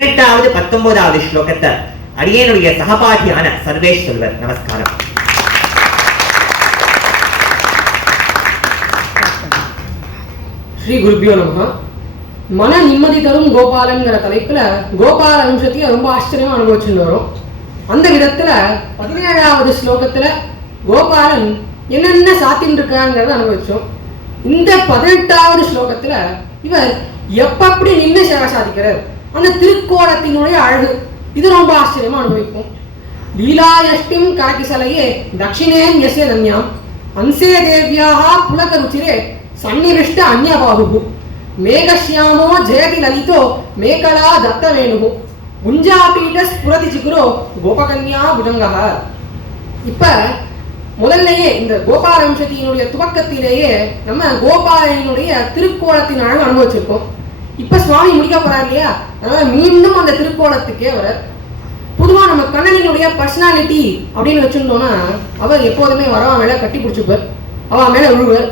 18வது 19வது ஸ்லோகத்தை அடியேனுடைய சகபாகியான சர்வேஷ் சொல்வர். நமஸ்காரம். ஸ்ரீ குருபியோ நமஹ. மன நிம்மதி தரும் கோபாலன்கிற தலைப்புல கோபால வம்சத்தையும் ரொம்ப ஆச்சரியமா அனுபவிச்சுட்டு வரும். அந்த விதத்துல 17வது ஸ்லோகத்துல கோபாலன் என்னென்ன சாத்தின்னு இருக்காங்கிறத அனுபவிச்சோம். இந்த 18வது ஸ்லோகத்துல இவர் எப்படி நின்று சேவை சாதிக்கிறார், அந்த திருக்கோலத்தினுடைய அழகு, இது ரொம்ப ஆச்சரியமா அனுபவிப்போம். லீலாயஷ்டிம் கரகிசலையே தட்சிணேன் யஸ்ய தன்யாம் அன்சே தேவ்யாக புலக ருச்சிரே சன்னிவிஷ்ட அந்யபாஹு மேகஷ்யாமோ ஜெயதி லலிதோ மேகலா தத்தவேணு குஞ்சாபீட ஸ்புரதி சிகுரோ கோபகன்யா புஜங்கா. இப்ப முதல்லையே இந்த கோபால வம்சத்தினுடைய துவக்கத்திலேயே நம்ம கோபாலனுடைய திருக்கோலத்தின் அழகு அனுபவிச்சிருக்கோம். இப்ப சுவாமி முடிக்க போறாரு இல்லையா, அதனால மீண்டும் அந்த திருக்கோலத்துக்கே வர. பொதுவா நம்ம கண்ணனினுடைய பர்சனாலிட்டி அப்படின்னு வச்சிருந்தோம்னா அவர் எப்போதுமே வரவா மேல கட்டி பிடிச்சிப்பார், அவ மேல விழுவர்,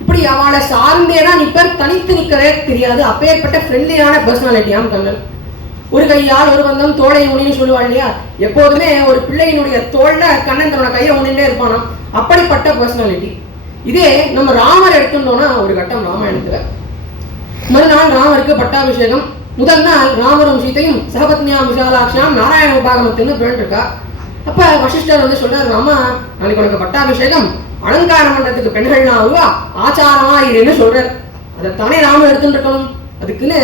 இப்படி அவளை சார்ந்தேதான் நிற்பர், தனித்து நிற்கவே தெரியாது. அப்பேற்பட்ட ஃப்ரெண்ட்லியான பர்சனாலிட்டியாம் கண்ணன். ஒரு கையால் ஒரு பந்தம் தோளை ஊனின்னு சொல்லுவாள் இல்லையா, எப்போதுமே ஒரு பிள்ளையினுடைய தோல்ல கண்ணன் தன்னோட கையை ஊனிண்டே இருப்பானாம். அப்படிப்பட்ட பர்சனாலிட்டி. இதே நம்ம ராமர் எடுத்துட்டோம்னா ஒரு கட்டம் ராமாயணத்துல மறுநாள் ராமருக்கு பட்டாபிஷேகம். முதல் நாள் ராமரும் சீத்தையும் சகபத்னியாம் விசாலாட்சியாம் நாராயண உபாகமத்துன்னு இருக்கா. அப்ப வசிஷ்டர் வந்து சொல்றாரு, ராமா நாளைக்கு உனக்கு பட்டாபிஷேகம், அலங்கார மண்டலத்துக்கு பெண்கள்லாம் வருவா, ஆச்சாரமா இருன்னு சொல்றார். அதைத்தானே ராமர் எடுத்துட்டு இருக்கணும். அதுக்குன்னு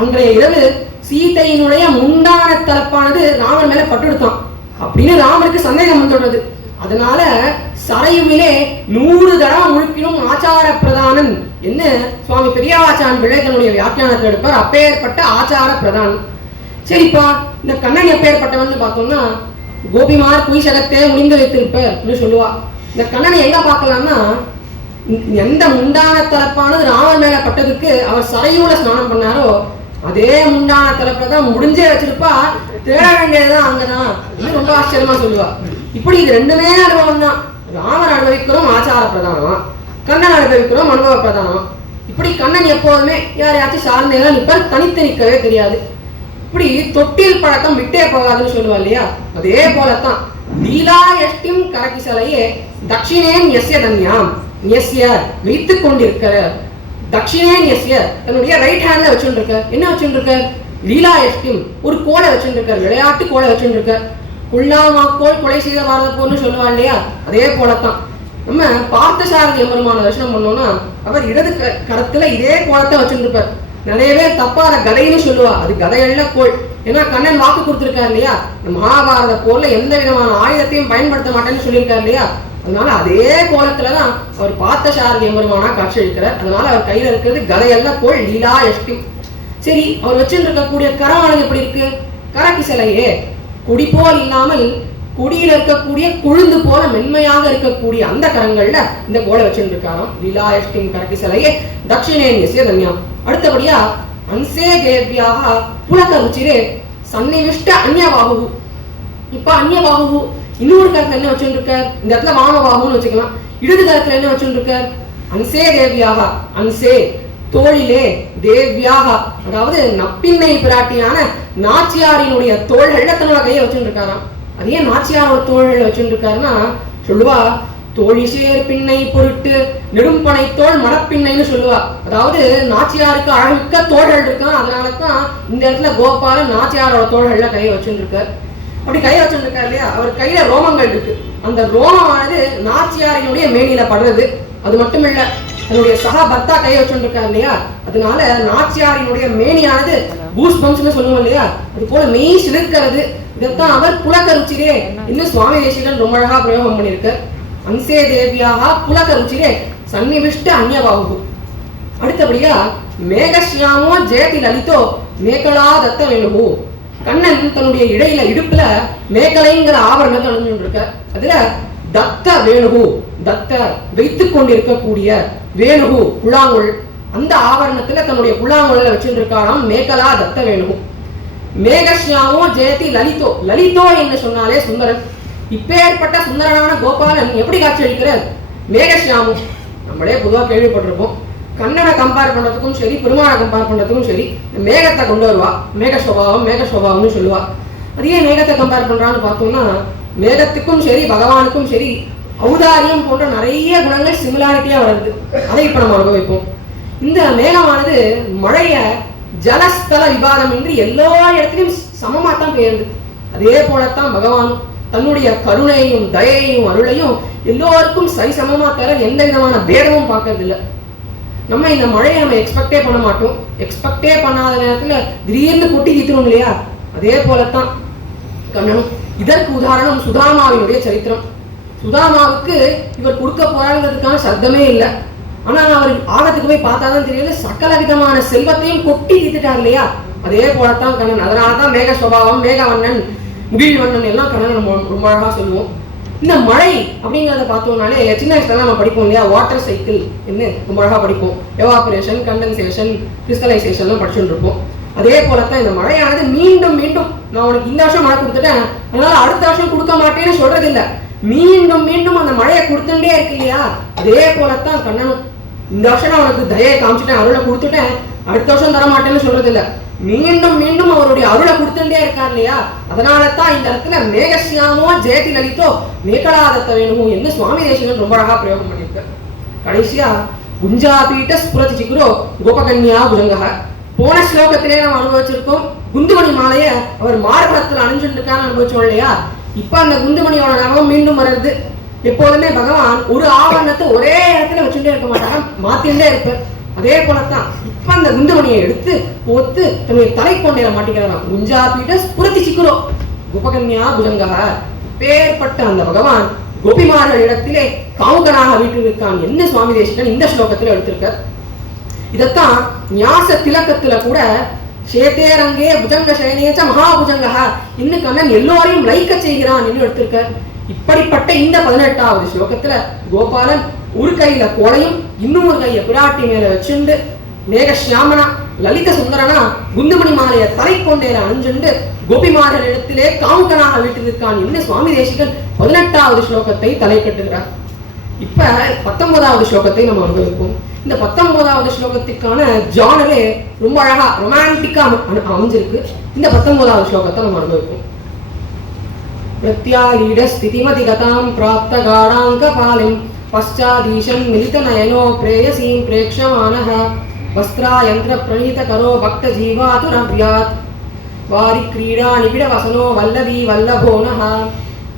அன்றைய இரவு சீதையினுடைய முண்டான தலப்பானது ராமர் மேல பட்டுடுத்தான் அப்படின்னு ராமருக்கு சந்தேகம் வந்துடுறது. அதனால சரையுவிலே 100 தடவை முழுக்கினும் ஆச்சார பிரதானன் என்ன சுவாமி பெரியாச்சான் பிள்ளை தன்னுடைய வியாக்கியானத்தை எடுப்பார். அப்பேற்பட்ட ஆச்சார பிரதானன். சரிப்பா, இந்த கண்ணன் எப்பேற்பட்டவன் பார்த்தோம்னா கோபிமார் குயிசகத்தே முடிந்து வைத்திருப்பேன்னு சொல்லுவா. இந்த கண்ணனை எங்க பார்க்கலாம்னா, எந்த முண்டான தலப்பானது ராமர் மேல பட்டதுக்கு அவர் சரையூல ஸ்நானம் பண்ணாரோ அதே முண்டான தலப்பை தான் முடிஞ்சே வச்சிருப்பா, தேட வேண்டியதுதான் அங்கதான். இது ரொம்ப ஆச்சரியமா சொல்லுவா. இப்படி இது ரெண்டுமே அனுபவம் தான். ராமர் அனுபவிக்கிறோம் ஆச்சார பிரதானம், கண்ணன் அனுபவிக்கிறோம் அனுபவ பிரதானம். இப்படி கண்ணன் எப்போதுமே யாரையாச்சும் சார்ந்தேதான் நிற்பார், தனித்து நிற்கவே தெரியாது. இப்படி தொட்டில் பழக்கம் விட்டே போகாதுன்னு சொல்லுவா இல்லையா, அதே போலத்தான் லீலா எஷ்டிம் கரகிசலையே தட்சிணேன் யஸ்ய தன்யாம் யஸ்ய வைத்துக் கொண்டிருக்கிற தட்சிணேன் யஸ்ய தன்னுடைய ரைட் ஹேண்ட்ல வச்சுட்டு இருக்க. என்ன வச்சுட்டு இருக்க? லீலா எஷ்டிம், ஒரு கோலை வச்சுட்டு இருக்க, விளையாட்டு கோலை வச்சுட்டு இருக்க. குள்ளாமாக்கோள் கொலை செய்த பாரத போர்னு சொல்லுவா இல்லையா, அதே போலத்தான் நம்ம பார்த்தசாரதி எம்பெருமான தரிசனம் பண்ணோம்னா அவர் இடது கரத்துல இதே கோலத்தை வச்சுட்டு இருப்பார். நிறைய பேர் தப்பா அதை கதைன்னு சொல்லுவா, அது கதையல்ல கோள். ஏன்னா கண்ணன் வாக்கு கொடுத்திருக்காரு இல்லையா, மகாபாரத போர்ல எந்த விதமான ஆயுதத்தையும் பயன்படுத்த மாட்டேன்னு சொல்லியிருக்காரு இல்லையா, அதனால அதே கோலத்துலதான் அவர் பார்த்தசாரதி எம்பெருமானா காட்சி அளிக்கிறார். அதனால அவர் கையில இருக்கிறது கதையல்ல கோள், லீலா எஷ்டி. சரி, அவர் வச்சுட்டு இருக்கக்கூடிய கரவானது எப்படி இருக்கு? கரகிசலையே, கொடி போல் இல்லாமல் கொடியில இருக்கக்கூடிய கொழுந்து போல மென்மையாக இருக்கக்கூடிய அந்த கரங்கள்ல இந்த கோலை வச்சுட்டு இருக்காராம். லீலா எஷ்டிம் கரகிசலையே தட்சிணேன் யஸ்ய தன்யாம். அடுத்தபடியா அன்சே தேவ்யாக புலக ருச்சிரே சன்னிவிஷ்ட அந்யபாஹு. இப்ப அந்யபாஹு இன்னொரு கருத்துல என்ன வச்சுட்டு இருக்கார்? இந்த இடத்துல வாமபாகுன்னு வச்சுக்கலாம். இடது கருத்துல என்ன வச்சுட்டு இருக்கார்? அன்சே தேவ்யாக, அன்சே தோளிலே, தேவ்யாக அதாவது நப்பின்னை பிராட்டியான நாச்சியாரினுடைய தோள்கள்ல தன்னோட கையை வச்சுட்டு இருக்காராம். அது ஏன் நாச்சியாரோட தோள்கள் வச்சுட்டு இருக்காருன்னா சொல்லுவா, தோழிசேர் பின்னை பொருட்டு நெடும்பனை தோல் மடப்பின்னைன்னு சொல்லுவா. அதாவது நாச்சியாருக்கு அழகுக்க தோள்கள் இருக்கான், அதனாலதான் இந்த இடத்துல கோபாலன் நாச்சியாரோட தோள்கள்ல கையை வச்சுட்டு இருக்கார். அப்படி கையை வச்சுட்டு இருக்காரு இல்லையா, அவர் கையில ரோமங்கள் இருக்கு. அந்த ரோமமானது நாச்சியாரினுடைய மேனியில படுறது. அது மட்டும் இல்ல, தன்னுடைய சகா பர்த்தா கையை வச்சுட்டு இருக்காரு இல்லையா, அதனால நாச்சியாரினுடைய மேனியானது பூஸ் பம்ப்ஸ்னு சொல்லுவோம் இல்லையா, அது போல மெய் சிலிர்க்கிறது. இதைத்தான் அவர் புலக ருச்சிரே இன்னும் சுவாமி தேசிகன் ரொம்ப அழகா பிரயோகம் பண்ணியிருக்கார். அன்சே தேவியாக புலக ருச்சிரே சன்னிவிஷ்ட அந்யபாஹு. அடுத்தபடியா மேகஷ்யாமோ ஜெயதி லலிதோ மேகலா தத்த வேணு. கண்ணன் தன்னுடைய இடையில இடுப்புல மேகலைங்கிற ஆபரணத்தை அணிஞ்சுட்டு இருக்க. அதுல தத்த வேணுகு, தத்த வைத்துக் கொண்டிருக்கக்கூடிய வேணுகு புல்லாங்குழல், அந்த ஆபரணத்துல தன்னுடைய புல்லாங்குழல வச்சுட்டு இருக்காராம். மேகலா தத்த வேணுகு. மேகஷ்யாமோ ஜெயதி லலிதோ. லலிதோ என்று சொன்னாலே சுந்தரன். இப்பேற்பட்ட சுந்தரனான கோபாலன் எப்படி காட்சி அளிக்கிறார்? மேகஷ்யாமு நம்மளே பொதுவாக கேள்விப்பட்டிருப்போம். கண்ணனை கம்பேர் பண்றதுக்கும் சரி, பெருமாளை கம்பேர் பண்றதுக்கும் சரி, மேகத்தை கொண்டு வருவா. மேக சோபாவம்னு சொல்லுவா. அதே மேகத்தை கம்பேர் பண்றான்னு பார்த்தோம்னா மேகத்துக்கும் சரி பகவானுக்கும் சரி ஔதாரியம் போன்ற நிறைய குணங்கள் சிமிலாரிட்டியா வருது. அதை இப்ப நம்ம அனுபவிப்போம். இந்த மேகமானது மழைய ஜலஸ்தல விவாதம் என்று எல்லா இடத்திலும் சமமா தான் பெயருது. அதே போலத்தான் பகவானும் தன்னுடைய கருணையையும் தயையும் அருளையும் எல்லோருக்கும் சரிசமமா தர எந்த விதமான பேதமும் பார்க்கறது இல்லை. நம்ம இந்த மழையை நம்ம எக்ஸ்பெக்டே பண்ண மாட்டோம். எக்ஸ்பெக்டே பண்ணாத நேரத்துல திடீர்னு கொட்டி தீத்துரும் இல்லையா? அதே போலத்தான் கண்ணனும். இதற்கு உதாரணம் சுதாமாவினுடைய சரித்திரம். சுதாமாவுக்கு இவர் கொடுக்க போறாங்கிறதுக்கான சத்தமே இல்லை. ஆனா அவர் ஆகத்துக்கு போய் பார்த்தாதான் தெரியல, சகல விதமான செல்வத்தையும் கொட்டி தீத்துட்டார் இல்லையா? அதே போலத்தான் கண்ணன். அதனாலதான் மேக சுபாவம், மேகவண்ணன், முகிழ்வண்ணன் எல்லாம் கண்ணன் நம்ம ரொம்ப அழகா சொல்லுவோம். இந்த மழை அப்படிங்கிறத பார்த்தோம்னாலே சின்ன வயசுல நம்ம படிப்போம் இல்லையா? வாட்டர் சைக்கிள் என்ன ரொம்ப அழகா படிப்போம். எவாபரேஷன், கண்டென்சேஷன், கிறிஸ்டலைசேஷன் படிச்சுட்டு இருப்போம். அதே போலத்தான் இந்த மழையானது மீண்டும் மீண்டும் நான் உனக்கு இந்த வருஷம் மழை கொடுத்துட்டேன், அதனால அடுத்த வருஷம் கொடுக்க மாட்டேன்னு சொல்றது இல்லை. மீண்டும் மீண்டும் அந்த மழையை கொடுத்துட்டே இருக்கு இல்லையா? அதே போலத்தான் கண்ணனும். இந்த வருஷம் நான் உனக்கு தயையை காமிச்சிட்டேன், அருளை கொடுத்துட்டேன், அடுத்த வருஷம் தர மாட்டேன்னு சொல்றது இல்லை. மீண்டும் மீண்டும் அவருடைய அருளை கொடுத்துட்டே இருக்கார் இல்லையா? அதனால தான் இந்த இடத்துல மேகசியாமோ ஜெயதி லலிதோ மேகலாதத்த வேணுமோ என்று சுவாமி தேசிகன் ரொம்ப அழகா பிரயோகம் பண்ணியிருக்கார். கடைசியா குஞ்சாபீட்ட ஸ்புரதி சிக்குரோ கோபகன்யா புஜங்கா. போன ஸ்லோகத்திலே நம்ம அனுபவிச்சிருக்கோம். குந்துமணி மாலைய அவர் மார்பலத்தில் அணிஞ்சுருக்கான்னு அனுபவிச்சோம் இல்லையா? இப்ப அந்த குந்துமணியோட நகம் மீண்டும் வருது. எப்போதுமே பகவான் ஒரு ஆவரணத்தை ஒரே இடத்துல வச்சுட்டே இருக்க மாட்டாங்க, மாத்திட்டே இருப்பார். அதே போலத்தான் இப்ப அந்த குந்துமணியை எடுத்து போத்து தன்னுடைய தலை கொண்டையில மாட்டிக்கிறாராம். குஞ்சாபீட்ட ஸ்புரதி சிக்குரோ கோபகன்யா புஜங்கா. பேர்பட்ட அந்த பகவான் கோபிமார்கள் இடத்திலே காமுகனாக வீட்டிருக்கான் என்ன சுவாமி தேசிகன் இந்த ஸ்லோகத்துல எடுத்திருக்கார். இதத்தான் ஞாச திலக்கத்துல கூட சேதேரங்கே புஜங்க சயனேச்ச மகாபுஜங்கா இன்னும் கண்ணன் எல்லோரையும் லைக்க செய்கிறான் என்று எடுத்திருக்கார். இப்படிப்பட்ட இந்த 18வது ஸ்லோகத்துல கோபாலன் ஒரு கையில கோலையும் இன்னொரு கைய பிராட்டி மேல வச்சுண்டு மேகசியாமனா லலித சுந்தரனா குந்துமணி மாலைய தலை கொண்டேல அணிஞ்சுண்டு கோபிமார்கள் இடத்திலே காமுகனாக வீட்டிருக்கான் என்று சுவாமி தேசிகன் 18வது ஸ்லோகத்தை தலை கட்டுகிறார். இப்ப 19வது ஸ்லோகத்தை நம்ம அனுபவிப்போம். இந்த 19வது ஸ்லோகத்துக்கான ஜானரே ரொம்ப அழகா ரொமான்டிக்கா அமைஞ்சிருக்கு. இந்த 19வது ஸ்லோகத்தை நம்ம அனுபவிப்போம். பிரத்யாலீட ஸ்திதிமதி கதாம் பிராப்த காடாங்க பாலிம் பశ్చాதீஷம் மிலித நயனோ பிரேயசீம் பிரேக்ஷமானஹ வஸ்த்ராயந்திர பிரணீத கரோ பக்த ஜீவாதுரப்யாத் வாரி கிரீடா நிபிட வசனோ வல்லவி வல்லபோனஹ.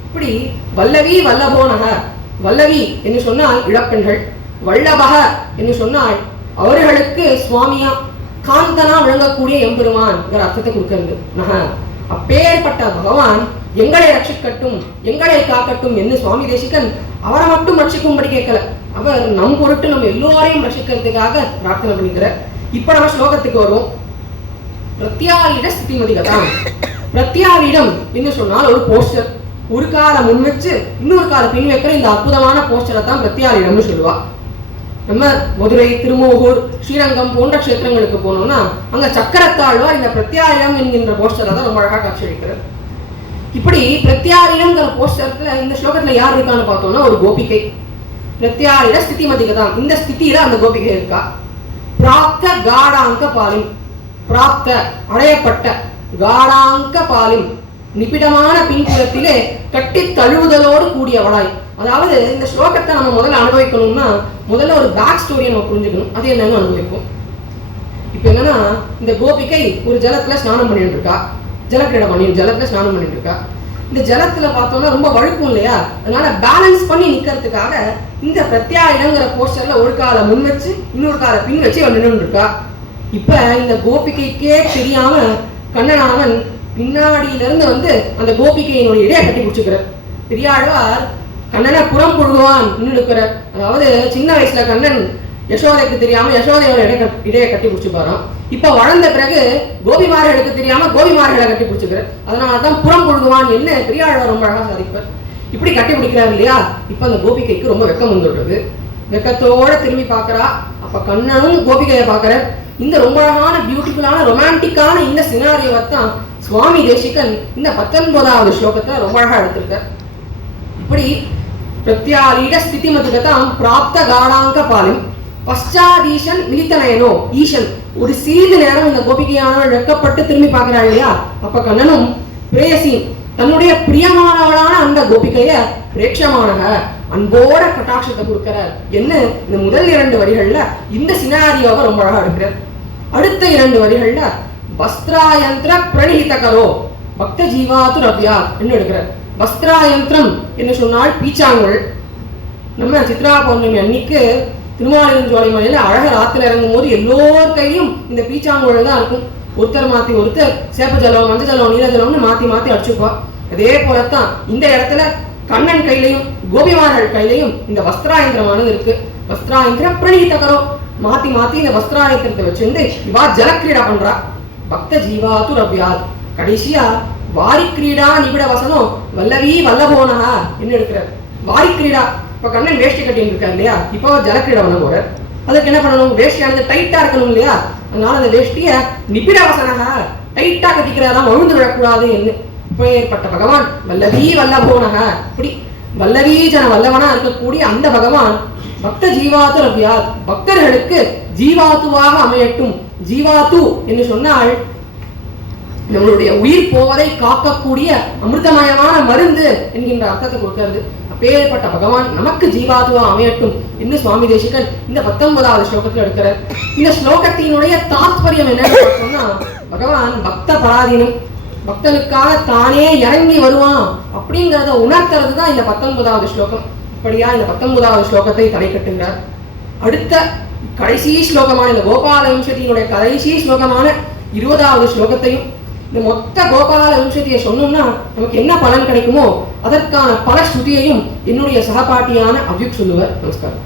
இப்படி வல்லவி வல்லபோனஹ. வல்லவி என்று சொன்னால் இளப்பெண்கள், வல்லபக என்று சொன்னால் அவர்களுக்கு சுவாமியா காந்தனா விளங்கக்கூடிய எம்பெருமான் அர்த்தத்தை கொடுக்கிறது. அப்பேற்பட்ட பகவான் எங்களை ரட்சிக்கட்டும், எங்களை காக்கட்டும் என்று சுவாமி தேசிகன் அவரை மட்டும் ரட்சிக்கும்படி கேட்கல, அவர் நம் பொருட்டு நம்ம எல்லோரையும் ரட்சிக்கிறதுக்காக பிரார்த்தனை பண்ணிக்கிறார். இப்ப நம்ம ஸ்லோகத்துக்கு வருவோம். பிரத்யாலீட ஸ்திதிமதி கதாம். பிரத்யாலீடம் என்று சொன்னால் ஒரு போஸ்டர், ஒரு காலை முன் வச்சு இன்னொரு காலை பின் வைக்கிற இந்த அற்புதமான போஸ்டரை தான் பிரத்யாலீடம்னு சொல்லுவா. நம்ம மதுரை, திருமோகூர், ஸ்ரீரங்கம் போன்ற கஷேத்திரங்களுக்கு போனோம்னா அங்க சக்கரத்தாழ்வார் இந்த பிரத்யாலீடம் என்கின்ற போஸ்டரை தான் ரொம்ப அழகா காட்சி அளிக்கிறார். இப்படி பிரத்யாலீடம்ங்கிற போஸ்டர்ல இந்த ஸ்லோகத்துல யார் இருக்கான்னு பார்த்தோம்னா ஒரு கோபிகை. பிரத்யாலீட ஸ்திதிமதி கதாம், இந்த ஸ்திதியில அந்த கோபிகை இருக்கா. பிராப்த காடாங்க பாலிம். பிராப்த அடையப்பட்ட, காடாங்க பாலிம் நிபிடமான பின்புறத்திலே கட்டி தழுவுதலோடு கூடியவளாய். அதாவது இந்த ஸ்லோகத்தை நம்ம முதல்ல அனுபவிக்கணும்னா முதல்ல ஒரு பேக் ஸ்டோரியை நம்ம புரிஞ்சுக்கணும். அது என்னன்னு அனுபவிப்போம். இப்ப என்னன்னா இந்த கோபிகை ஒரு ஜலத்துல ஸ்நானம் பண்ணிட்டு இருக்கா. ஜலத்துல ஸ்நானம் பண்ணிட்டு இருக்கா. இந்த ஜலத்துல பார்த்தோம்னா ரொம்ப வழுக்கும் இல்லையா? அதனால பேலன்ஸ் பண்ணி நிக்கிறதுக்காக இந்த பிரத்யாலீடங்கிற போஸ்டர்ல ஒரு காலை முன் வச்சு இன்னொரு காலை பின் வச்சு அவன் நின்று இருக்கா. இப்ப இந்த கோபிகைக்கே தெரியாம கண்ணனாவன் பின்னாடியில இருந்து வந்து அந்த கோபிகையினுடைய இடையை கட்டி பிடிச்சுக்கிறார். பெரியாழ்வார் கண்ணனை புறம் புழுகுவான் இருக்கிறார். அதாவது சின்ன வயசுல கண்ணன் யசோதைக்கு தெரியாம யசோதையோட இடையை கட்டி பிடிச்சுப்பாராம். இப்ப வளர்ந்த பிறகு கோபிமார்களுக்கு தெரியாம கோபிமார்களை கட்டி பிடிச்சுக்கிறார். அதனாலதான் புறம் புழுகுவான் என்ன பெரியாழ்வார் ரொம்ப அழகா சாதிப்பார். இப்படி கட்டி பிடிக்கிறார் இல்லையா? இப்ப அந்த கோபிகைக்கு ரொம்ப வெக்கம் வந்துடுறது. வெக்கத்தோட திரும்பி பாக்குறா. அப்ப கண்ணனும் கோபிகையை பாக்குற. இந்த ரொம்ப அழகான பியூட்டிஃபுல்லான ரொமான்டிக்கான இந்த சினாரியோவை தான் சுவாமி தேசிகன் இந்த 19வது ஸ்லோகத்தை ரொம்ப அழகா எடுத்திருக்கார். இப்படி பிரத்யாலீட ஸ்திதிமதி கதாம் பிராப்த காடாங்க பாலிம். பశ్చాதீசன் மிலித்தனயனோ ஈசன் ஒரு சிறிது நேரம் இந்த கோபிகையானவள் வெட்கப்பட்டு திரும்பி பார்க்கிறாள் இல்லையா, அப்ப கண்ணனும் பிரேயசி தன்னுடைய பிரியமானவளான அந்த கோபிகைய பிரேட்சமானக அன்போட கட்டாட்சத்தை கொடுக்கிறார். என்ன இந்த முதல் 2 வரிகள்ல இந்த சினாரியோவை ரொம்ப அழகா எடுக்கிறார். அடுத்த 2 வரிகள்ல வஸ்திராயந்திர பிரணிஹிதகரோ பக்த ஜீவாத்து ரவ்யா என்று எடுக்கிறார். வஸ்திராயந்திரம் என்று சொன்னால் பீச்சாங்குழல். நம்ம சித்ரா பௌர்ணமி அன்னைக்கு திருமாலிருஞ்சோலை மலையில அழகர் ஆத்துல இறங்கும் போது எல்லோர் கையும் இந்த பீச்சாங்குழல் தான் இருக்கும். ஒருத்தர் மாத்தி ஒருத்தர் சேப்ப ஜலம், மஞ்சள் ஜலம், நீல ஜலம்னு மாத்தி மாத்தி அடிச்சுப்பா. அதே போலத்தான் இந்த இடத்துல கண்ணன் கையிலையும் கோபிமார்கள் கையிலையும் இந்த வஸ்திராயந்திரமானது இருக்கு. வஸ்திராயந்திரம் பிரணிஹிதகரோ மாத்தி மாத்தி இந்த வஸ்திராயந்திரத்தை வச்சிருந்து இவா ஜலக்கிரீடா பண்றா. பக்த ஜீவாத்து ரவ்யாத் கடைசியா வாரி கிரீடா நிபிட வசனம் வல்லவி வல்லபோனஹா என்ன எடுக்கிறார். வாரி கிரீடா இப்ப கண்ணன் வேஷ்டி கட்டின்னு இருக்காரு இல்லையா, இப்போ ஜலக்கிரீடா பண்ண போறார். அதுக்கு என்ன பண்ணணும், வேஷ்டியானது டைட்டா இருக்கணும் இல்லையா, அதனால அந்த வேஷ்டிய நிபிட வசனஹா டைட்டா கட்டிக்கிறாராம், விழுந்து விடக்கூடாது என்று. இப்போ ஏற்பட்ட பகவான் வல்லவி வல்லபோனஹா, இப்படி வல்லவி ஜன வல்லவனா இருக்கக்கூடிய அந்த பகவான் பக்த ஜீவாத்து ரவ்யாத் பக்தர்களுக்கு ஜீவாத்துவாக அமையட்டும். ஜீவாத்து என்று சொன்னால் நம்மளுடைய உயிர் போவதை காக்கக்கூடிய அமிர்தமயமான மருந்து என்கின்ற அர்த்தத்தை கொடுக்கிறது. அப்பேற்பட்ட பகவான் நமக்கு ஜீவாத்துவா அமையட்டும் என்று சுவாமி தேசிகன் இந்த 19வது ஸ்லோகத்தில் எடுக்கிறார். இந்த ஸ்லோகத்தினுடைய தாத்பரியம் என்னன்னு சொன்னா, பகவான் பக்த பராதீனம், பக்தனுக்காக தானே இறங்கி வருவான் அப்படிங்கிறத உணர்த்துறது தான் இந்த 19வது ஸ்லோகம். இப்படியா இந்த 19வது ஸ்லோகத்தை தடை கட்டுகிறார். அடுத்த கடைசி ஸ்லோகமான இந்த கோபால வம்சத்தினுடைய கடைசி ஸ்லோகமான 20வது ஸ்லோகத்தையும் இந்த மொத்த கோபால வம்சத்தியை சொன்னோம்னா நமக்கு என்ன பலன் கிடைக்குமோ அதற்கான பல ஸ்ருதியையும் என்னுடைய சகபாட்டியான அவ்யுக் சொல்லுவார். நமஸ்காரம்.